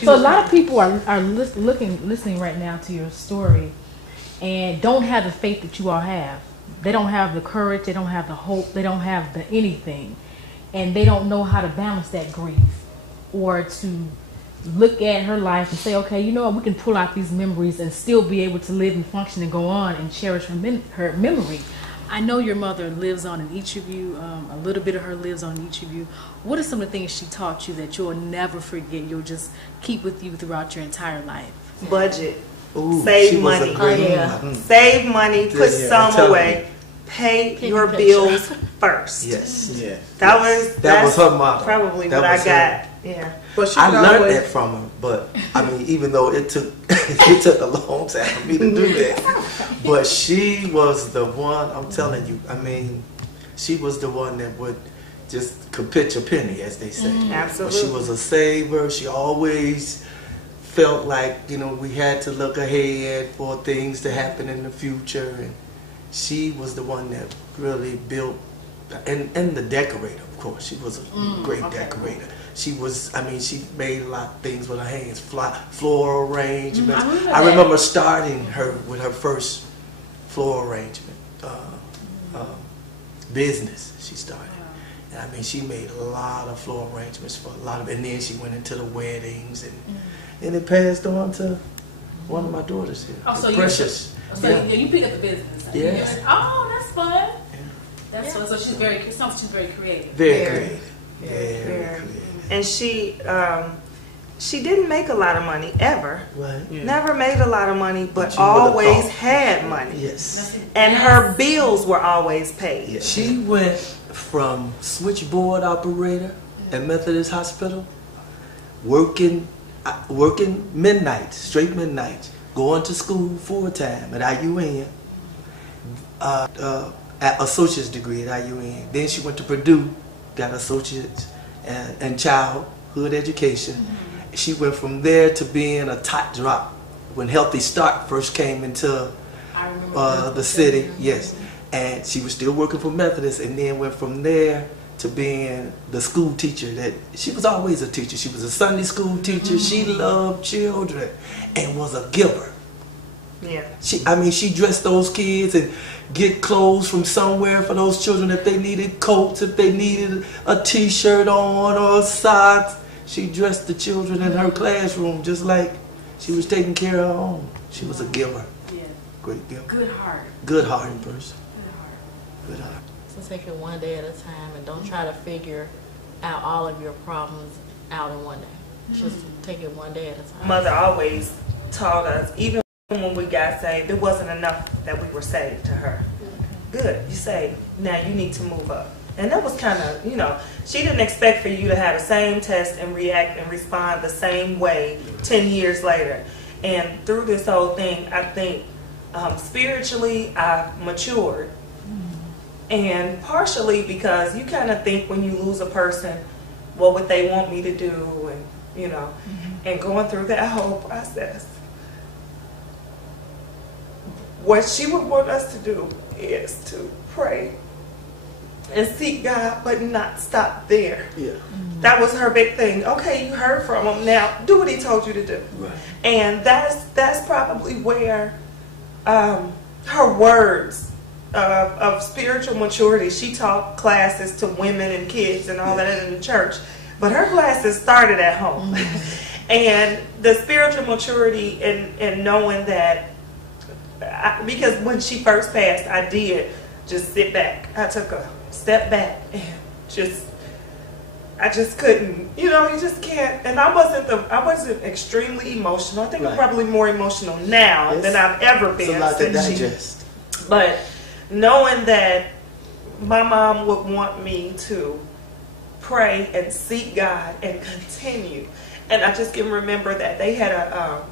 So a lot of people are listening right now to your story and don't have the faith that you all have. They don't have the courage, they don't have the hope, they don't have the anything. And they don't know how to balance that grief or to look at her life and say, okay, you know what, we can pull out these memories and still be able to live and function and go on and cherish her memory. I know your mother lives on in each of you. A little bit of her lives on each of you. What are some of the things she taught you that you'll never forget? You'll just keep with you throughout your entire life. Budget. Ooh, save money. Save money. Put some away. Pay your bills first. Yes. Yeah. That was her motto. Probably what I got. Yeah. But I learned that from her. But I mean, even though it took a long time for me to do that, but she was the one. I'm telling you. I mean, she was the one that would could pitch a penny, as they say. Absolutely. But she was a saver. She always felt like, you know, we had to look ahead for things to happen in the future, and she was the one that really built, and the decorator, of course. She was a great decorator. She was, I mean, she made a lot of things with her hands, floral arrangements. I remember starting her with her first floral arrangement business she started. And I mean, she made a lot of floral arrangements for a lot of, and then she went into the weddings, and it passed on to one of my daughters here. Oh, so Precious. You pick up the business. Yes. Oh, that's fun. Yeah. That's fun. So she's very creative. Very creative. Very creative. And she didn't make a lot of money ever. Right. Yeah. Never made a lot of money, but always had money. Yes. And her bills were always paid. Yeah. She went from switchboard operator at Methodist Hospital, working midnights, straight midnights, going to school full time at IUN, associate's degree at IUN. Then she went to Purdue, got associates in childhood education. She went from there to being a tot drop when Healthy Start first came into the city. Yes, and she was still working for Methodist, and then went from there to being the school teacher. That she was always a teacher. She was a Sunday school teacher. She loved children and was a giver. Yeah. She dressed those kids and get clothes from somewhere for those children if they needed coats, if they needed a t-shirt on or socks. She dressed the children in her classroom just like she was taking care of her own. She was a giver. Yeah. Great giver. Good heart. Good-hearted person. Good heart. So take it one day at a time and don't try to figure out all of your problems out in one day. Just take it one day at a time. Mother always taught us, even when we got saved, it wasn't enough that we were saved to her. Good, you saved. Now you need to move up. And that was kind of, you know, she didn't expect for you to have the same test and react and respond the same way 10 years later. And through this whole thing, I think spiritually I've matured. And partially because you kind of think when you lose a person, what would they want me to do? And, you know, and going through that whole process. What she would want us to do is to pray and seek God, but not stop there. Yeah. That was her big thing. Okay, you heard from him. Now do what he told you to do. Right. And that's probably where her words of spiritual maturity. She taught classes to women and kids and all that in the church, but her classes started at home. And the spiritual maturity and knowing that, because when she first passed, I did just sit back. I took a step back and I just couldn't, you know, you just can't. And I wasn't extremely emotional. I think I'm probably more emotional now than I've ever been. It's a lot to digest. But knowing that my mom would want me to pray and seek God and continue. And I just can remember that they had a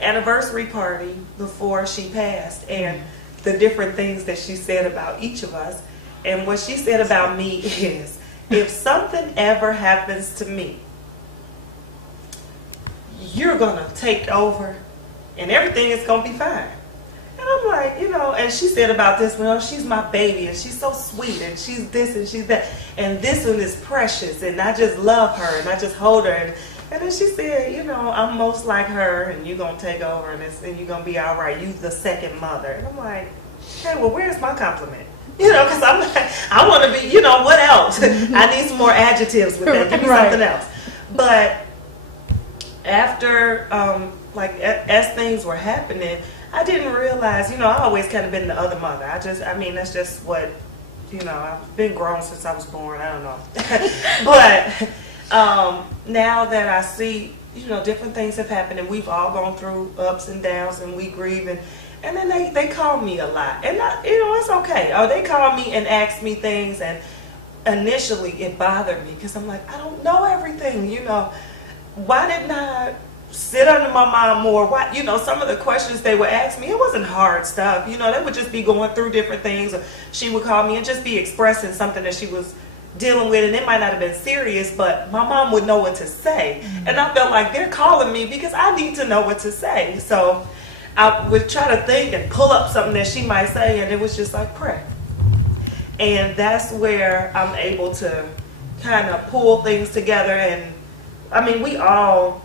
anniversary party before she passed, and the different things that she said about each of us. And what she said about me is, if something ever happens to me, you're going to take over and everything is going to be fine. And I'm like, you know, and she said about this one, oh, she's my baby and she's so sweet and she's this and she's that. And this one is precious and I just love her and I just hold her. And And then she said, you know, I'm most like her, and you're going to take over, and you're going to be all right. You the second mother. And I'm like, hey, well, where's my compliment? You know, because I'm like, I want to be, you know, what else? I need some more adjectives with that. Give me something else. But after, as things were happening, I didn't realize, you know, I always kind of been the other mother. I mean, that's just what, you know, I've been grown since I was born. I don't know. But now that I see, you know, different things have happened, and we've all gone through ups and downs, and we grieve, and then they call me a lot, and you know, it's okay. Or they call me and ask me things, and initially it bothered me because I'm like, I don't know everything, you know. Why didn't I sit under my mom more? Why, you know, some of the questions they would ask me, it wasn't hard stuff. You know, they would just be going through different things, or she would call me and just be expressing something that she was dealing with, and it might not have been serious, but my mom would know what to say. And I felt like they're calling me because I need to know what to say. So I would try to think and pull up something that she might say, and it was just like, pray. And that's where I'm able to kind of pull things together. And I mean, we all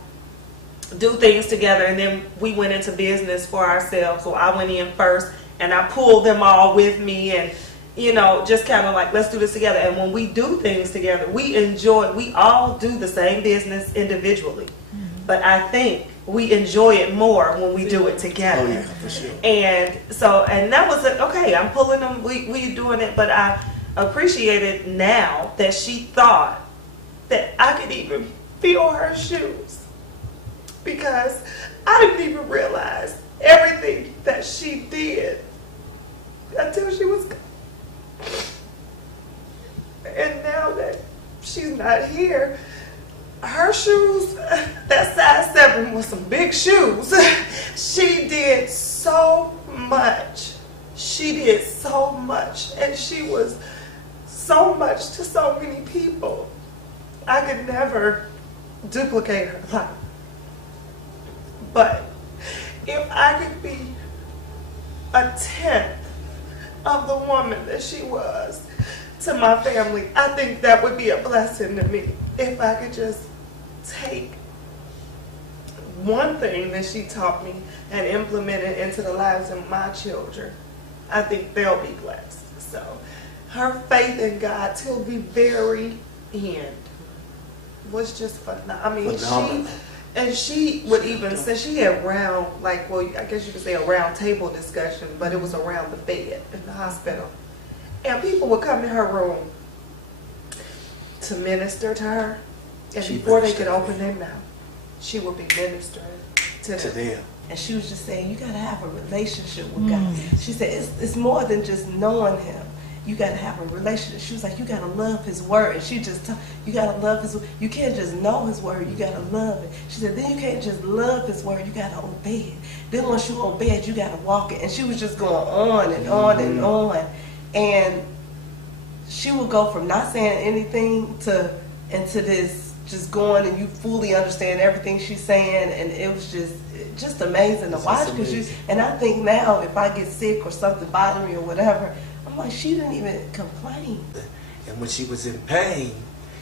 do things together, and then we went into business for ourselves. So I went in first, and I pulled them all with me, and you know, just kind of like, let's do this together. And when we do things together, we all do the same business individually. But I think we enjoy it more when we do it together. Oh, yeah, for sure. And so, and that was okay, I'm pulling them, we doing it, but I appreciate it now that she thought that I could even feel her shoes, because I didn't even realize everything that she did until she was gone. And now that she's not here, her shoes, that size 7 was some big shoes. She did so much. She did so much. And she was so much to so many people. I could never duplicate her life. But if I could be a tenth of the woman that she was to my family, I think that would be a blessing to me. If I could just take one thing that she taught me and implement it into the lives of my children, I think they'll be blessed. So her faith in God till the very end was just phenomenal. I mean, she would even say, she had round, like, well, I guess you could say a round table discussion, but it was around the bed in the hospital. And people would come in her room to minister to her. And before they could open their mouth, she would be ministering to them. And she was just saying, you got to have a relationship with God. She said, it's more than just knowing Him. You got to have a relationship. She was like, you got to love His word. And she just, you got to love His word. You can't just know His word. You got to love it. She said, then you can't just love His word. You got to obey it. Then once you obey it, you got to walk it. And she was just going on and on and on. And she would go from not saying anything to into this just going, and you fully understand everything she's saying, and it was just amazing to watch. And I think now if I get sick or something bothering me or whatever, I'm like, she didn't even complain. And when she was in pain,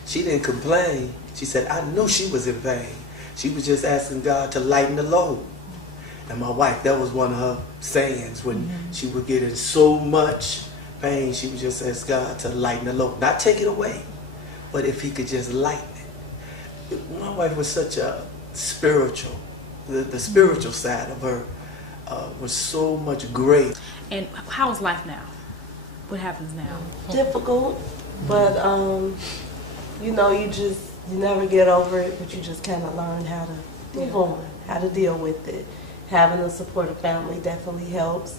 she didn't complain. She said, I knew she was in pain. She was just asking God to lighten the load. And my wife, that was one of her sayings when she would get in so much pain, she would just ask God to lighten the load. Not take it away, but if He could just lighten it. My wife was such a spiritual, the spiritual side of her was so much great. And how is life now? What happens now? Difficult, but you know, you never get over it, but you just kind of learn how to move on, how to deal with it. Having a supportive family definitely helps.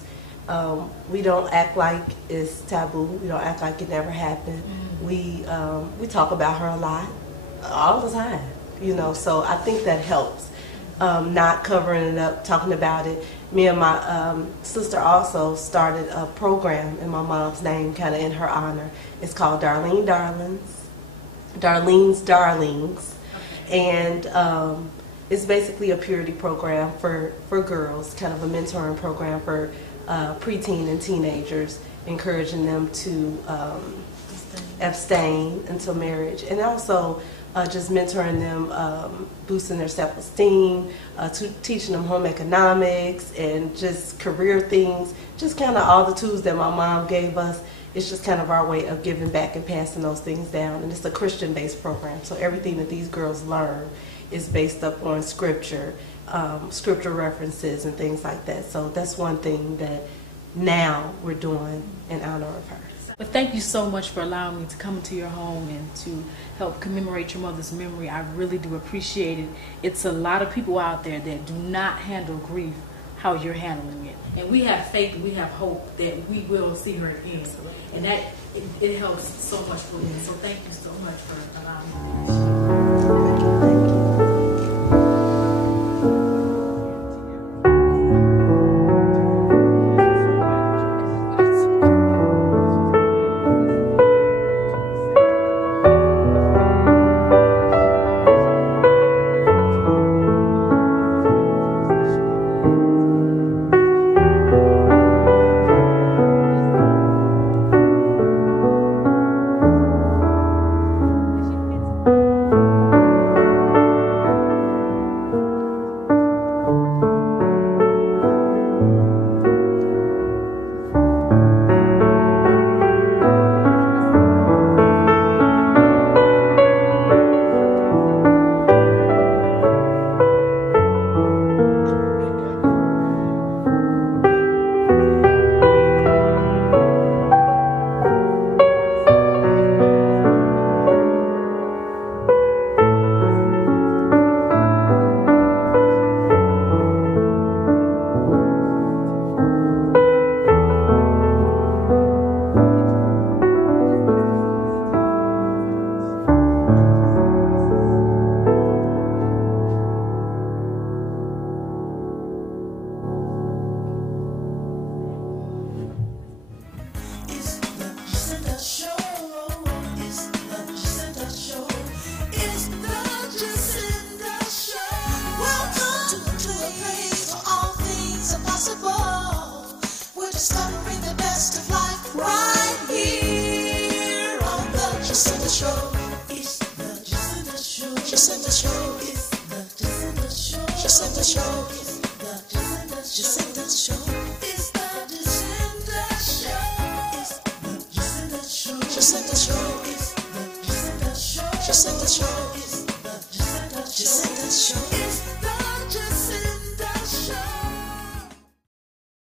We don't act like it's taboo. We don't act like it never happened. We talk about her a lot, all the time, you know, so I think that helps. Not covering it up, talking about it. Me and my sister also started a program in my mom's name, kind of in her honor. It's called Darlene's Darlings. And it's basically a purity program for girls, kind of a mentoring program for preteen and teenagers, encouraging them to abstain until marriage. And also just mentoring them, boosting their self-esteem, teaching them home economics and just career things, just kind of all the tools that my mom gave us. It's just kind of our way of giving back and passing those things down. And it's a Christian-based program, so everything that these girls learn is based up on scripture, scripture references and things like that. So that's one thing that now we're doing in honor of her. But thank you so much for allowing me to come into your home and to help commemorate your mother's memory. I really do appreciate it. It's a lot of people out there that do not handle grief how you're handling it. And we have faith and we have hope that we will see her again. And that it helps so much for me. So thank you so much for allowing me to share. Jacinda show is the Jacinda show. Jacinda show is the Jacinda show. It's the Jacinda show. It's the Jacinda show. Jacinda show is the Jacinda show. Jacinda show.